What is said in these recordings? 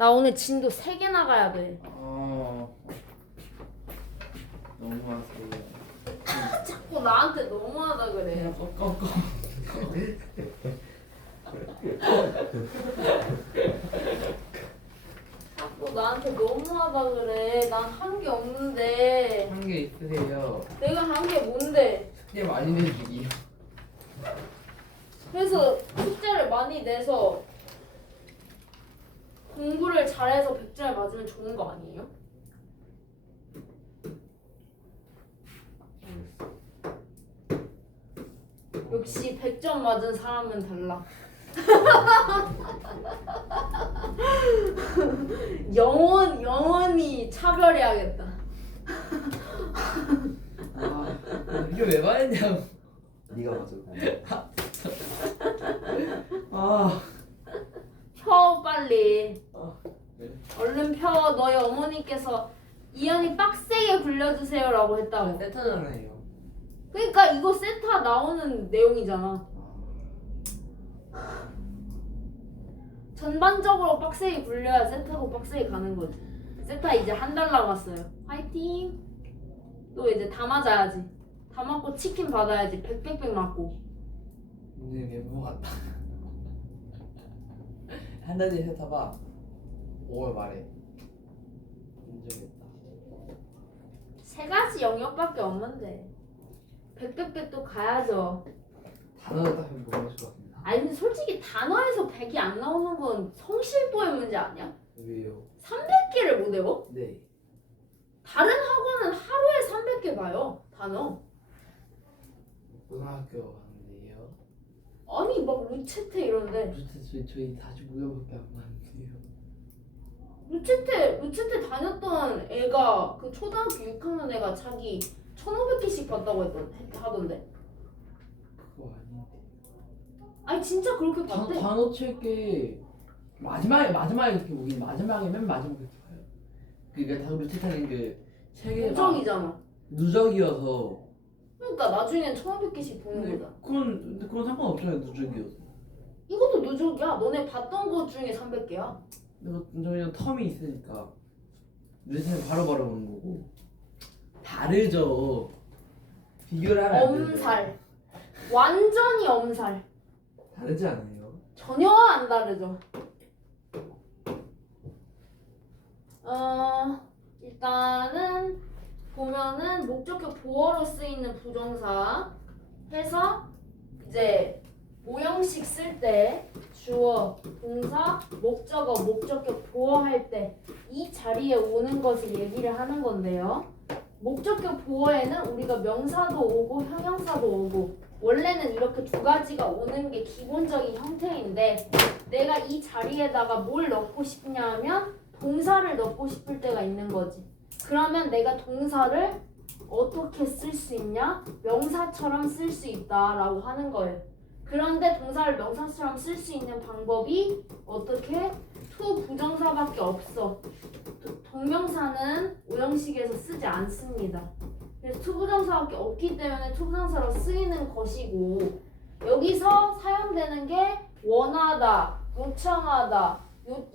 나 오늘 진도 3개 나가야 돼. 너무하세요. 자꾸 나한테 너무하다 그래. 그냥 꺾어. 자꾸 나한테 너무하다 그래. 난 한 게 없는데. 한 개 있으세요. 내가 한 게 뭔데? 숙제 많이 내주기요. 그래서 숙제를 많이 내서 공부를 잘해서 100점 맞으면 좋은 거 아니에요? 역시 100점 맞은 사람은 달라. 영원히 차별해야겠다. 이게 왜 말했냐고. 네가 맞아. 펴 빨리. 네. 얼른 펴. 너희 어머니께서 이현이 빡세게 굴려주세요라고 했다고. 세타잖아요. 그러니까 이거 세타 나오는 내용이잖아. 전반적으로 빡세게 굴려야 세타도 빡세게 가는 거지. 세타 이제 한 달 남았어요. 화이팅. 또 이제 다 맞아야지. 다 맞고 치킨 받아야지. 100 맞고. 오늘 멘붕 같다. 한 달 뒤에 세타봐. 5월 말에. 인정했다. 3가지 영역밖에 없는데 100 또 가야죠. 단어를 딱 보면 좋을 것 같습니다. 아니 근데 솔직히 단어에서 100이 안 나오는 건 성실도의 문제 아니야? 왜요? 300개를 못 외워? 네. 다른 학원은 하루에 300개 봐요. 단어. 고등학교 가는데요. 아니 막 루체테 이러는데 저희 45개밖에 안 가는데요. 루체테 다녔던 애가 그 초등학교 6학년 애가 자기 1500개씩 봤다고 하던데. 그거 아닌데. 아니 진짜 그렇게 봤대? 단어 책에 마지막에 그렇게 보긴 마지막에 맨 마지막에 그렇게 봐요. 그러니까 단어 루테타는 그 책에 누적이잖아. 누적이어서. 그러니까 나중엔 1500개씩 보는 거잖아. 그건 상관없잖아요. 누적이어서. 이것도 누적이야. 너네 봤던 것 중에 300개야. 근데 저희는 텀이 있으니까 루테타는 바로바로 오는 거고. 다르죠. 비교를 하면 안 되죠. 엄살. 완전히 엄살. 다르지 않아요? 전혀 안 다르죠. 일단은 보면은 목적격 보어로 쓰이는 부정사 해서 이제 모형식 쓸 때 주어, 동사, 목적어, 목적격 보어할 때 이 자리에 오는 것을 얘기를 하는 건데요. 목적격 보어에는 우리가 명사도 오고 형용사도 오고 원래는 이렇게 2가지가 오는 게 기본적인 형태인데 내가 이 자리에다가 뭘 넣고 싶냐 하면 동사를 넣고 싶을 때가 있는 거지. 그러면 내가 동사를 어떻게 쓸 수 있냐? 명사처럼 쓸 수 있다라고 하는 거예요. 그런데 동사를 명사처럼 쓸 수 있는 방법이 어떻게? to 부정사밖에 없어. 동명사는 오형식에서 쓰지 않습니다. 그래서 to 부정사밖에 없기 때문에 to 부정사로 쓰이는 것이고 여기서 사용되는 게 원하다, 요청하다,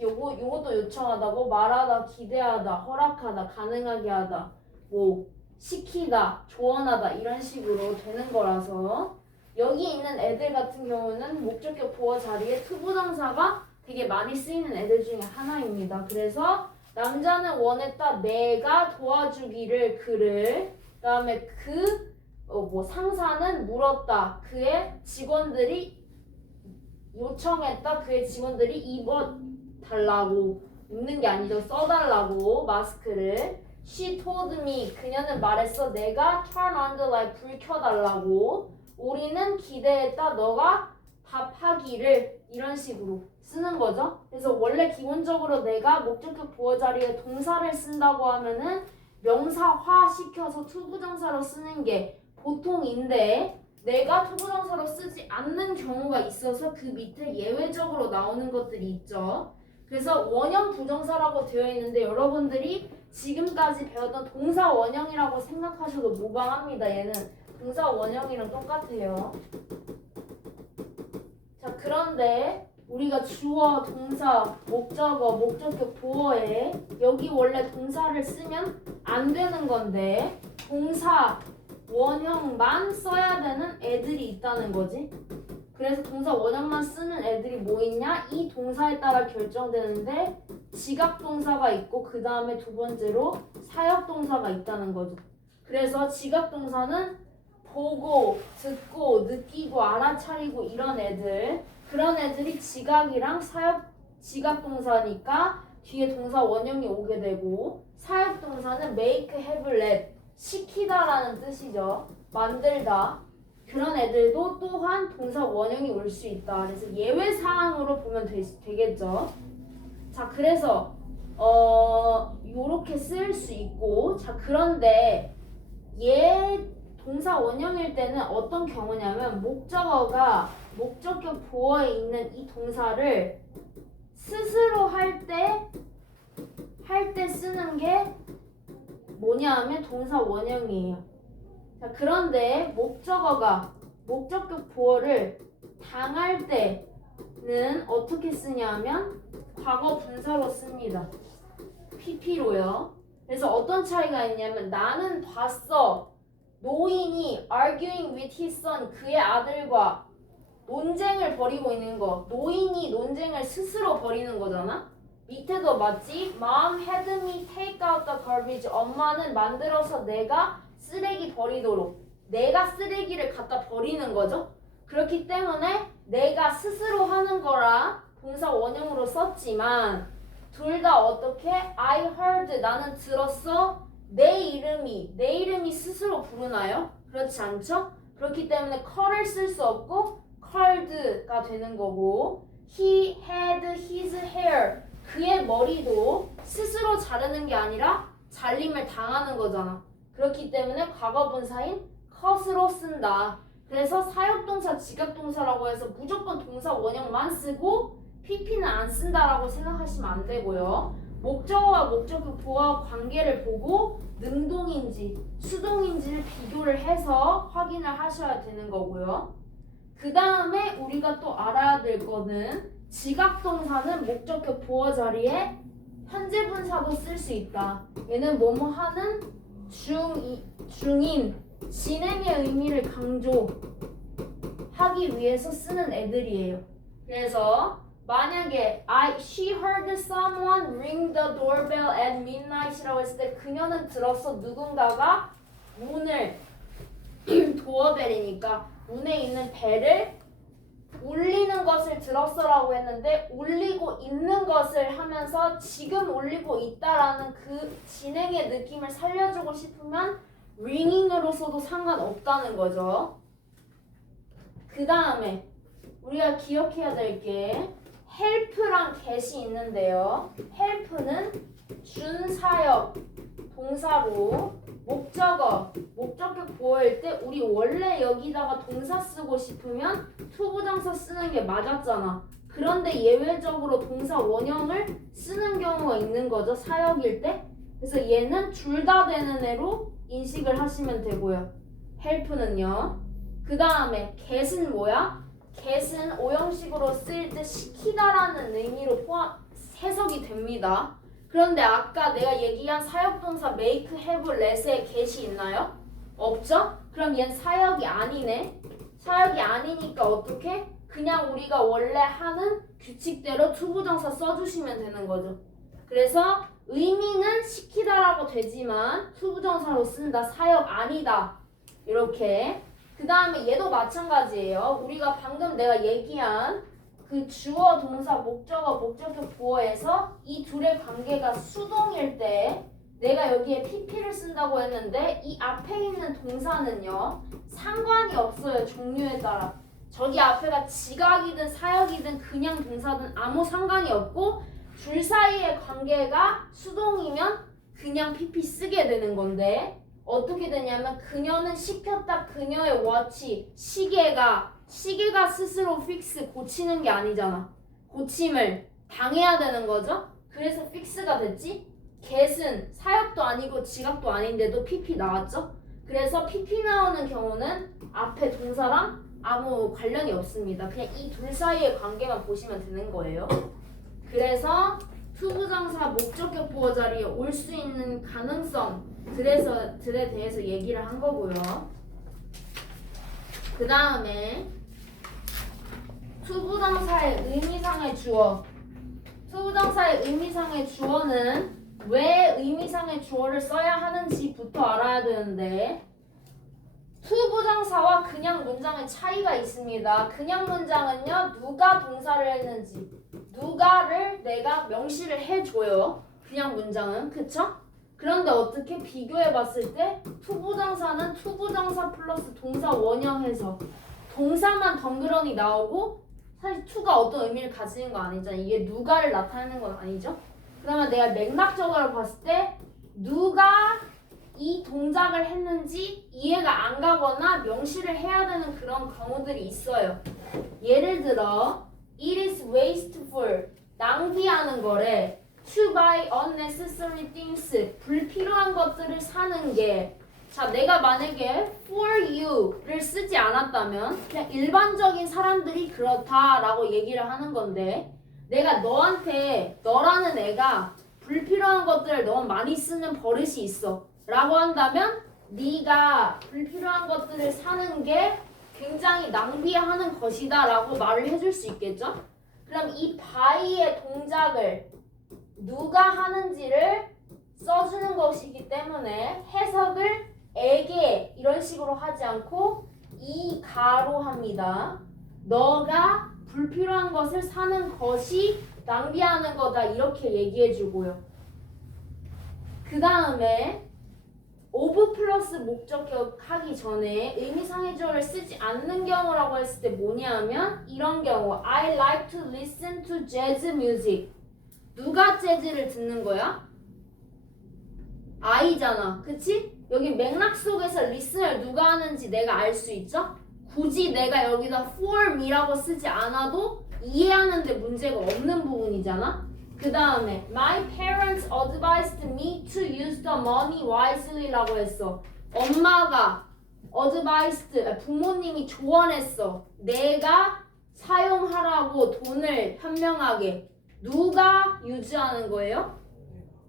요것도 요청하다고 말하다, 기대하다, 허락하다, 가능하게 하다, 뭐 시키다, 조언하다 이런 식으로 되는 거라서 여기 있는 애들 같은 경우는 목적격 보어 자리에 to 부정사가 되게 많이 쓰이는 애들 중에 하나입니다. 그래서 남자는 원했다, 내가 도와주기를 그를 그다음에 상사는 물었다, 그의 직원들이 요청했다, 그의 직원들이 입어달라고 입는 게 아니죠. 써달라고 마스크를. She told me 그녀는 말했어 내가 turn on the light 불 켜달라고. 우리는 기대했다 너가 답하기를 이런 식으로 쓰는 거죠. 그래서 원래 기본적으로 내가 목적격 보어 자리에 동사를 쓴다고 하면은 명사화 시켜서 to 부정사로 쓰는 게 보통인데 내가 to 부정사로 쓰지 않는 경우가 있어서 그 밑에 예외적으로 나오는 것들이 있죠. 그래서 원형 부정사라고 되어 있는데 여러분들이 지금까지 배웠던 동사 원형이라고 생각하셔도 무방합니다. 얘는 동사 원형이랑 똑같아요. 자, 그런데 우리가 주어, 동사, 목적어, 목적격, 보어에 여기 원래 동사를 쓰면 안 되는 건데 동사 원형만 써야 되는 애들이 있다는 거지. 그래서 동사 원형만 쓰는 애들이 뭐 있냐? 이 동사에 따라 결정되는데 지각 동사가 있고 그 다음에 두 번째로 사역 동사가 있다는 거죠. 그래서 지각 동사는 보고, 듣고, 느끼고, 알아차리고 이런 애들, 그런 애들이 지각이랑 사역, 지각 동사니까 뒤에 동사 원형이 오게 되고, 사역 동사는 make, have, let, 시키다라는 뜻이죠. 만들다. 그런 애들도 또한 동사 원형이 올 수 있다. 그래서 예외 사항으로 보면 되겠죠. 자, 그래서 요렇게 쓸 수 있고, 자, 그런데 동사 원형일 때는 어떤 경우냐면 목적어가 목적격 보어에 있는 이 동사를 스스로 할 때 쓰는 게 뭐냐 하면 동사 원형이에요. 자, 그런데 목적어가 목적격 보어를 당할 때는 어떻게 쓰냐면 과거 분사로 씁니다. PP로요. 그래서 어떤 차이가 있냐면 나는 봤어. 노인이 arguing with his son, 그의 아들과 논쟁을 벌이고 있는 거. 노인이 논쟁을 스스로 벌이는 거잖아. 밑에도 맞지? Mom had me take out the garbage. 엄마는 만들어서 내가 쓰레기 버리도록. 내가 쓰레기를 갖다 버리는 거죠. 그렇기 때문에 내가 스스로 하는 거라 동사 원형으로 썼지만 둘 다 어떻게? I heard, 나는 들었어. 내 이름이 스스로 부르나요? 그렇지 않죠? 그렇기 때문에 call을 쓸 수 없고 called가 되는 거고 he had his hair, 그의 머리도 스스로 자르는 게 아니라 잘림을 당하는 거잖아. 그렇기 때문에 과거분사인 cut으로 쓴다. 그래서 사역동사, 지각동사라고 해서 무조건 동사 원형만 쓰고 PP는 안 쓴다라고 생각하시면 안 되고요. 목적어와 목적격 보어와 관계를 보고 능동인지 수동인지를 비교를 해서 확인을 하셔야 되는 거고요. 그 다음에 우리가 또 알아야 될 거는 지각동사는 목적격 보어 자리에 현재 분사도 쓸 수 있다. 얘는 뭐뭐 하는 중인 진행의 의미를 강조하기 위해서 쓰는 애들이에요. 그래서 만약에 she heard someone ring the doorbell at midnight이라고 했을 때 그녀는 들었어. 누군가가 문을 도어벨이니까 문에 있는 벨을 울리는 것을 들었어라고 했는데 울리고 있는 것을 하면서 지금 울리고 있다라는 그 진행의 느낌을 살려주고 싶으면 ringing으로서도 상관없다는 거죠. 그 다음에 우리가 기억해야 될 게 help랑 get이 있는데요. help는 준사역 동사로 목적격 보어일 때 우리 원래 여기다가 동사 쓰고 싶으면 투부정사 쓰는 게 맞았잖아. 그런데 예외적으로 동사 원형을 쓰는 경우가 있는 거죠. 사역일 때. 그래서 얘는 둘 다 되는 애로 인식을 하시면 되고요. help는요. 그 다음에 get은 뭐야? get은 오형식으로 쓰일 때 시키다라는 의미로 해석이 됩니다. 그런데 아까 내가 얘기한 사역동사 make, have, let에 get이 있나요? 없죠? 그럼 얘는 사역이 아니네. 사역이 아니니까 어떻게? 그냥 우리가 원래 하는 규칙대로 투부정사 써주시면 되는 거죠. 그래서 의미는 시키다라고 되지만 투부정사로 쓴다. 사역 아니다. 이렇게. 그 다음에 얘도 마찬가지예요. 우리가 방금 내가 얘기한 그 주어, 동사, 목적어, 목적격 보어에서 이 둘의 관계가 수동일 때 내가 여기에 PP를 쓴다고 했는데 이 앞에 있는 동사는요. 상관이 없어요. 종류에 따라. 저기 앞에가 지각이든 사역이든 그냥 동사든 아무 상관이 없고 둘 사이의 관계가 수동이면 그냥 PP 쓰게 되는 건데 어떻게 되냐면 그녀는 시켰다. 그녀의 워치, 시계가 스스로 픽스 고치는 게 아니잖아. 고침을 당해야 되는 거죠. 그래서 픽스가 됐지. get은 사역도 아니고 지각도 아닌데도 PP 나왔죠. 그래서 PP 나오는 경우는 앞에 동사랑 아무 관련이 없습니다. 그냥 이 둘 사이의 관계만 보시면 되는 거예요. 그래서 투부정사 목적격 보어 자리에 올 수 있는 가능성들에 대해서 얘기를 한 거고요. 그 다음에 투부정사의 의미상의 주어. 투부정사의 의미상의 주어는 왜 의미상의 주어를 써야 하는지부터 알아야 되는데, 투부정사와 그냥 문장의 차이가 있습니다. 그냥 문장은요, 누가 동사를 했는지, 누가를 내가 명시를 해줘요. 그냥 문장은. 그쵸? 그런데 어떻게 비교해 봤을 때 투부정사는 투부정사 플러스 동사 원형해서 동사만 덩그러니 나오고, 사실 투가 어떤 의미를 가지는 거 아니잖아. 이게 누가를 나타내는 건 아니죠. 그러면 내가 맥락적으로 봤을 때 누가 이 동작을 했는지 이해가 안 가거나 명시를 해야 되는 그런 경우들이 있어요. 예를 들어 It is wasteful, 낭비하는 거래. To buy unnecessary things, 불필요한 것들을 사는 게. 자, 내가 만약에 for you를 쓰지 않았다면 그냥 일반적인 사람들이 그렇다라고 얘기를 하는 건데, 내가 너한테, 너라는 애가 불필요한 것들을 너무 많이 쓰는 버릇이 있어 라고 한다면 네가 불필요한 것들을 사는 게 굉장히 낭비하는 것이다 라고 말을 해줄 수 있겠죠? 그럼 이 buy의 동작을 누가 하는지를 써주는 것이기 때문에 해석을 에게 이런 식으로 하지 않고 이가로 합니다. 너가 불필요한 것을 사는 것이 낭비하는 거다 이렇게 얘기해 주고요. 그 다음에 of 플러스 목적격 하기 전에 의미상의 주어를 쓰지 않는 경우라고 했을 때 뭐냐면 이런 경우. I like to listen to jazz music. 누가 재즈를 듣는 거야? I잖아. 그치? 여기 맥락 속에서 listen을 누가 하는지 내가 알 수 있죠? 굳이 내가 여기다 for me라고 쓰지 않아도 이해하는데 문제가 없는 부분이잖아. 그 다음에 My parents advised me to use the money wisely 라고 했어. 엄마가 advised, 부모님이 조언했어. 내가 사용하라고 돈을 현명하게. 누가 유지하는 거예요?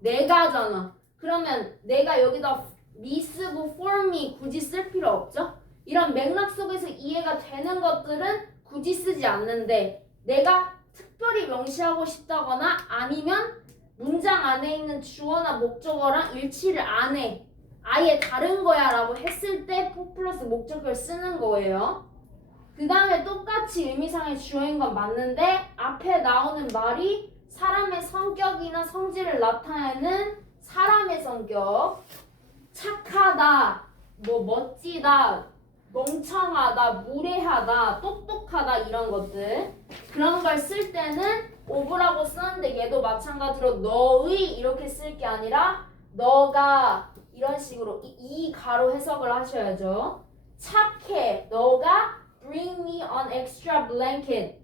내가잖아. 그러면 내가 여기다 me 쓰고 for me 굳이 쓸 필요 없죠? 이런 맥락 속에서 이해가 되는 것들은 굳이 쓰지 않는데, 내가 특별히 명시하고 싶다거나 아니면 문장 안에 있는 주어나 목적어랑 일치를 안 해, 아예 다른 거야 라고 했을 때 for 플러스 목적어를 쓰는 거예요. 그 다음에 똑같이 의미상의 주어인 건 맞는데 앞에 나오는 말이 사람의 성격이나 성질을 나타내는 사람의 성격, 착하다, 뭐 멋지다, 멍청하다, 무례하다, 똑똑하다 이런 것들, 그런 걸 쓸 때는 of라고 쓰는데 얘도 마찬가지로 너의 이렇게 쓸 게 아니라 너가 이런 식으로 이 가로 해석을 하셔야죠. 착해, 너가 bring me an extra blanket,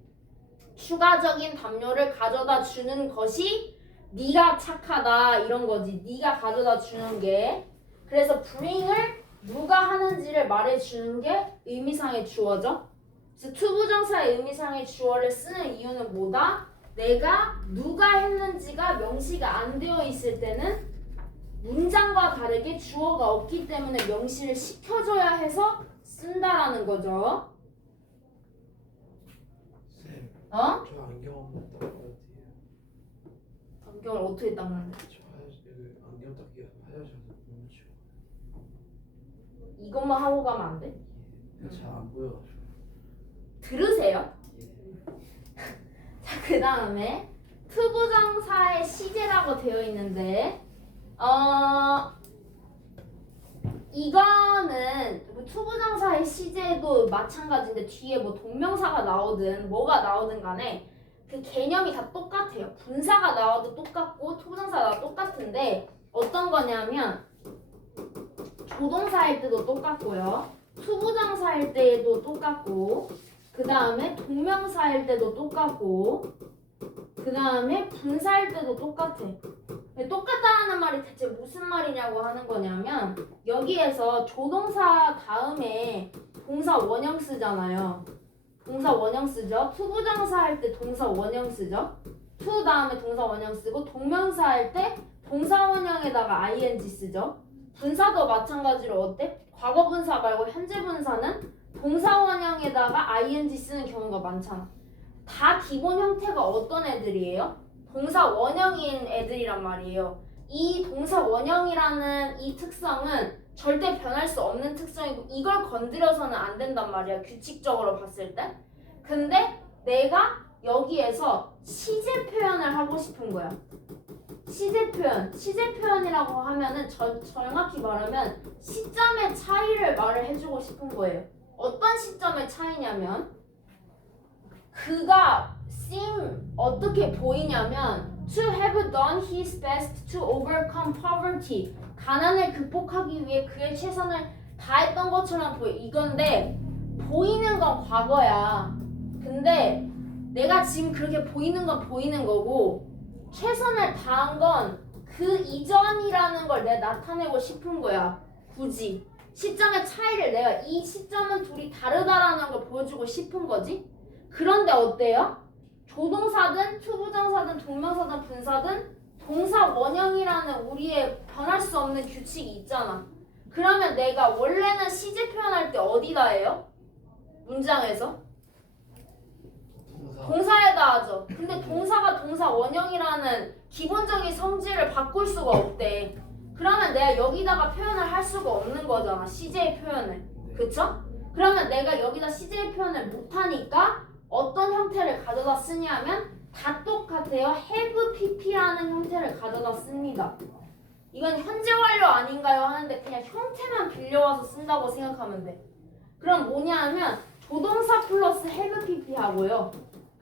추가적인 담요를 가져다 주는 것이 네가 착하다 이런 거지. 네가 가져다 주는 게. 그래서 bring을 누가 하는지를 말해주는 게 의미상의 주어죠. 그래서 투부정사의 의미상의 주어를 쓰는 이유는 뭐다? 내가 누가 했는지가 명시가 안 되어 있을 때는 문장과 다르게 주어가 없기 때문에 명시를 시켜줘야 해서 쓴다라는 거죠. 쌤, 어? 저 안경 한번 닦아야 돼요. 안경을 어떻게 닦는데? 저 여기 안경 닦기가 하얘져서 너무 싫어. 이것만 하고 가면 안 돼? 잘 안 보여가지고. 들으세요. 예. 자, 그 다음에 투부정사의 시제라고 되어 있는데 이거는 투부정사의 시제도 마찬가지인데 뒤에 뭐 동명사가 나오든 뭐가 나오든 간에 그 개념이 다 똑같아요. 분사가 나와도 똑같고 투부정사가 나와도 똑같은데 어떤 거냐면 조동사일 때도 똑같고요. 투부정사일 때도 똑같고, 그 다음에 동명사일 때도 똑같고, 그 다음에 분사일 때도 똑같아. 똑같다라는 말이 대체 무슨 말이냐고 하는 거냐면 여기에서 조동사 다음에 동사 원형 쓰잖아요. 동사 원형 쓰죠. 투부정사 할 때 동사 원형 쓰죠. to 다음에 동사 원형 쓰고 동명사 할 때 동사 원형에다가 ing 쓰죠. 분사도 마찬가지로 어때? 과거 분사 말고 현재 분사는 동사 원형에다가 ing 쓰는 경우가 많잖아. 다 기본 형태가 어떤 애들이에요? 동사 원형인 애들이란 말이에요. 이 동사 원형이라는 이 특성은 절대 변할 수 없는 특성이고 이걸 건드려서는 안 된단 말이야. 규칙적으로 봤을 때. 근데 내가 여기에서 시제 표현을 하고 싶은 거야. 시제 표현. 시제 표현이라고 하면은 정확히 말하면 시점의 차이를 말을 해주고 싶은 거예요. 어떤 시점의 차이냐면 그가 seem 어떻게 보이냐면 to have done his best to overcome poverty 가난을 극복하기 위해 그의 최선을 다했던 것처럼 보여. 이건데 보이는 건 과거야. 근데 내가 지금 그렇게 보이는 건 보이는 거고 최선을 다한 건 그 이전이라는 걸 내가 나타내고 싶은 거야. 굳이 시점의 차이를 내가 이 시점은 둘이 다르다라는 걸 보여주고 싶은 거지. 그런데 어때요? 조동사든 투부정사든 동명사든 분사든 동사 원형이라는 우리의 변할 수 없는 규칙이 있잖아. 그러면 내가 원래는 시제 표현할 때 어디다 해요? 문장에서? 동사에다 하죠. 근데 동사가 동사 원형이라는 기본적인 성질을 바꿀 수가 없대. 그러면 내가 여기다가 표현을 할 수가 없는 거잖아. CJ 표현을. 그쵸? 그러면 내가 여기다 CJ 표현을 못하니까 어떤 형태를 가져다 쓰냐면 다 똑같아요. have pp라는 형태를 가져다 씁니다. 이건 현재 완료 아닌가요? 하는데 그냥 형태만 빌려와서 쓴다고 생각하면 돼. 그럼 뭐냐 하면 조동사 플러스 have pp 하고요.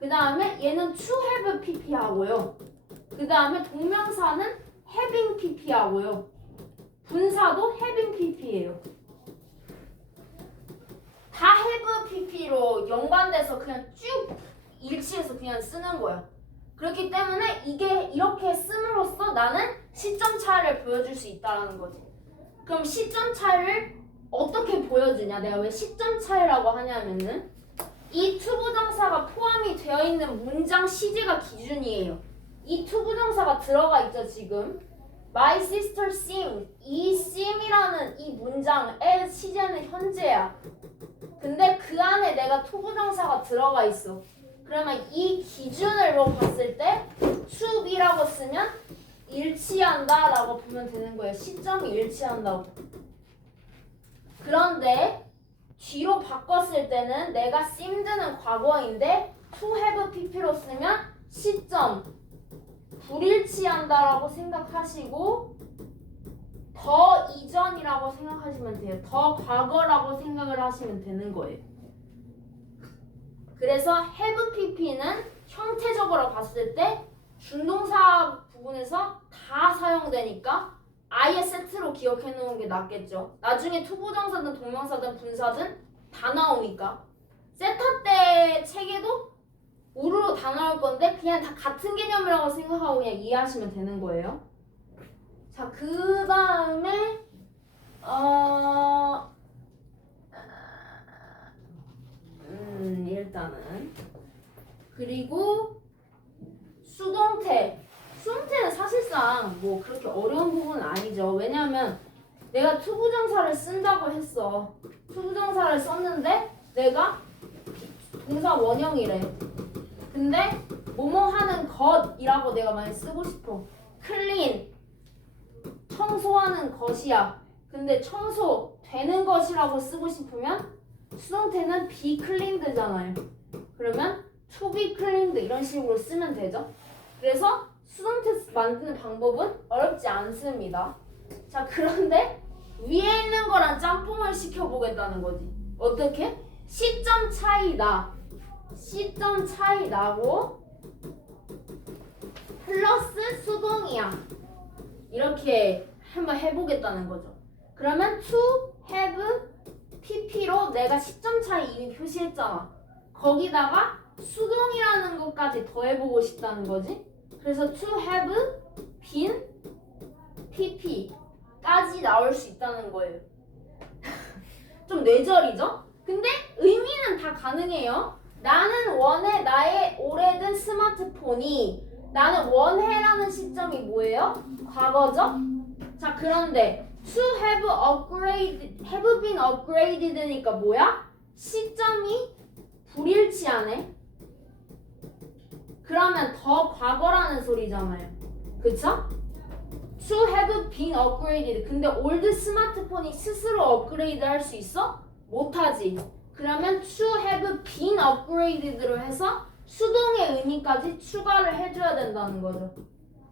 그 다음에 얘는 to have pp 하고요. 그 다음에 동명사는 having pp 하고요. 분사도 having pp예요. 다 have pp로 연관돼서 그냥 쭉 일치해서 그냥 쓰는 거야. 그렇기 때문에 이게 이렇게 씀으로써 나는 시점 차이를 보여줄 수 있다는 거지. 그럼 시점 차이를 어떻게 보여주냐? 내가 왜 시점 차이라고 하냐면은 이 투부정사가 포함이 되어 있는 문장 시제가 기준이에요. 이 투부정사가 들어가 있죠 지금. My sister sings. 이 sim이라는 이 문장의 시제는 현재야. 근데 그 안에 내가 투부정사가 들어가 있어. 그러면 이 기준으로 봤을 때 to be라고 쓰면 일치한다 라고 보면 되는 거예요. 시점이 일치한다고. 그런데 뒤로 바꿨을 때는 내가 simed는 과거인데 to have pp로 쓰면 시점 불일치한다라고 생각하시고 더 이전이라고 생각하시면 돼요. 더 과거라고 생각을 하시면 되는 거예요. 그래서 have pp는 형태적으로 봤을 때 준동사 부분에서 다 사용되니까 아예 세트로 기억해 놓은 게 낫겠죠. 나중에 투부정사든 동명사든 분사든 다 나오니까. 세타 때 책에도 우르르 다 나올 건데 그냥 다 같은 개념이라고 생각하고 그냥 이해하시면 되는 거예요. 자, 그 다음에 일단은 그리고 수동태는 사실상 뭐 그렇게 어려운 부분은 아니죠. 왜냐하면 내가 투부정사를 쓴다고 했어. 투부정사를 썼는데 내가 동사 원형이래. 근데 뭐뭐 하는 것이라고 내가 많이 쓰고 싶어. clean 청소하는 것이야. 근데 청소되는 것이라고 쓰고 싶으면 수동태는 be cleaned잖아요. 그러면 to be cleaned 이런 식으로 쓰면 되죠. 그래서 수동태 만드는 방법은 어렵지 않습니다. 자, 그런데 위에 있는 거랑 짬뽕을 시켜보겠다는 거지. 어떻게? 시점 차이 나. 시점 차이 나고 플러스 수동이야. 이렇게 한번 해보겠다는 거죠. 그러면 to have pp로 내가 시점 차이 이미 표시했잖아. 거기다가 수동이라는 것까지 더해보고 싶다는 거지. 그래서 to have been 나올 수 있다는 거예요. 좀 뇌절이죠? 근데 의미는 다 가능해요. 나는 원해 나의 오래된 스마트폰이 나는 원해라는 시점이 뭐예요? 과거죠? 자 그런데 to have been upgraded니까 뭐야? 시점이 불일치하네. 그러면 더 과거라는 소리잖아요. 그쵸? to have been upgraded. 근데 올드 스마트폰이 스스로 업그레이드 할 수 있어? 못하지. 그러면 to have been upgraded로 해서 수동의 의미까지 추가를 해줘야 된다는 거죠.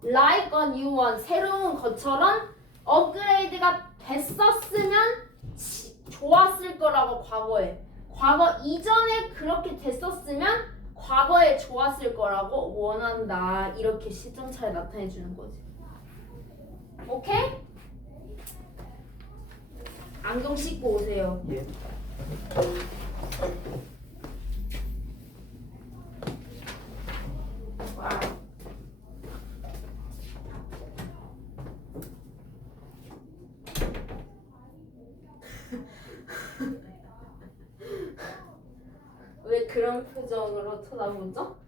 like a new one. 새로운 것처럼 업그레이드가 됐었으면 좋았을 거라고 과거에. 과거 이전에 그렇게 됐었으면 과거에 좋았을 거라고 원한다. 이렇게 시점차에 나타내 주는 거지. 오케이? 안경 씻고 오세요. 예. 와우. 왜 그런 표정으로 쳐다보죠?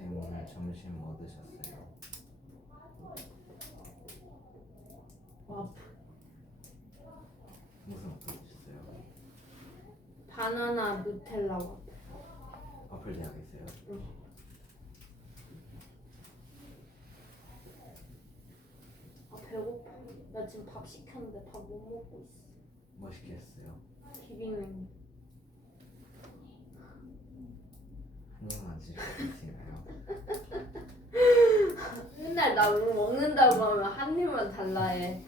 선생님 오늘 점심 뭐 드셨어요? 와플. 무슨 와플 드셨어요? 바나나 누텔라 와플. 와플 대학 있어요? 아 배고파. 나 지금 밥 시켰는데 밥 못 먹고 있어. 뭐 시켰어요? 비빔면. 한동안 드시나요? 맨날 나 뭐 먹는다고 하면 한 입만 달라 해.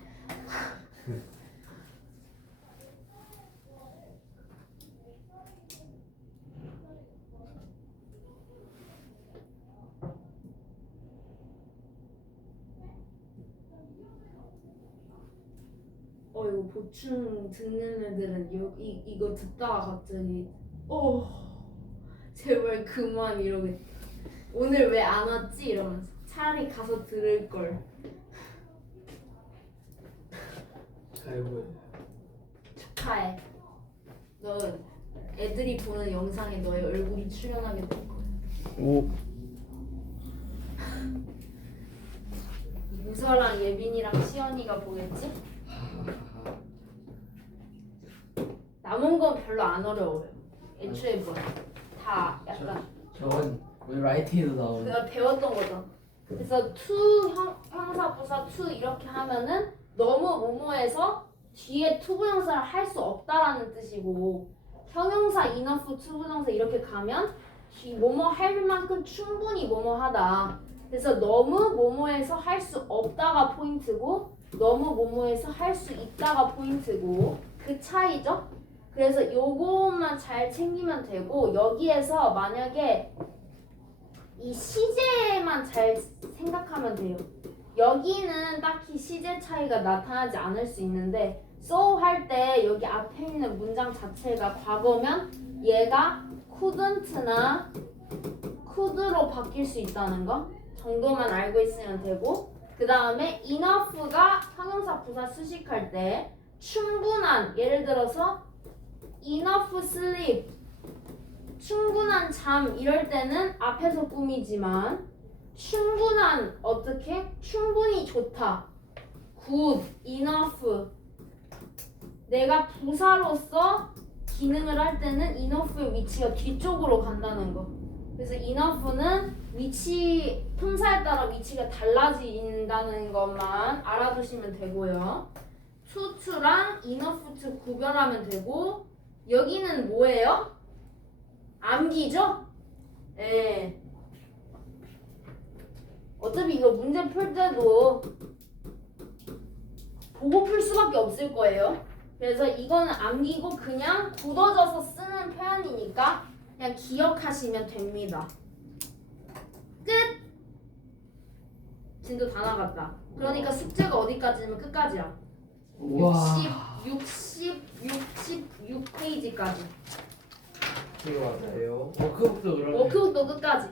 이거 보충 듣는 애들은 이거 듣다가 갑자기 제발 그만 이러겠다. 오늘 왜 안 왔지? 이러면서 차라리 가서 들을 걸. 아이고 축하해. 너 애들이 보는 영상에 너의 얼굴이 출연하게 될 거야. 오. 무서랑 예빈이랑 시연이가 보겠지? 남은 건 별로 안 어려워요. 애초에 다 약간 저건 왜 라이트에도 나오는? 내가 배웠던 거죠. 그래서 to 형사 부사 to 이렇게 하면은 너무 뭐뭐해서 뒤에 to 부정사를 할 수 없다라는 뜻이고, 형용사 enough to 부정사 이렇게 가면 뭐뭐 할 만큼 충분히 뭐뭐하다. 그래서 너무 뭐뭐해서 할 수 없다가 포인트고 너무 뭐뭐해서 할 수 있다가 포인트고 그 차이죠. 그래서 요것만 잘 챙기면 되고, 여기에서 만약에 이 시제만 잘 생각하면 돼요. 여기는 딱히 시제 차이가 나타나지 않을 수 있는데 so 할 때 여기 앞에 있는 문장 자체가 과거면 얘가 couldn't나 could로 바뀔 수 있다는 거 정도만 알고 있으면 되고, 그 다음에 enough가 형용사 부사 수식할 때 충분한, 예를 들어서 enough sleep 충분한 잠 이럴 때는 앞에서 꾸미지만 충분한 어떻게? 충분히 좋다. good, enough. 내가 부사로서 기능을 할 때는 enough의 위치가 뒤쪽으로 간다는 거. 그래서 enough는 위치, 품사에 따라 위치가 달라진다는 것만 알아두시면 되고요. to to랑 enough to 구별하면 되고, 여기는 뭐예요? 암기죠? 예. 어차피 이거 문제 풀 때도 보고 풀 수밖에 없을 거예요. 그래서 이거는 암기고 그냥 굳어져서 쓰는 표현이니까 그냥 기억하시면 됩니다. 끝! 진도 다 나갔다. 그러니까 숙제가 어디까지면 끝까지야. 와. 66페이지까지. 이거 맞아요. 워크북도 그러네. 워크북도 끝까지.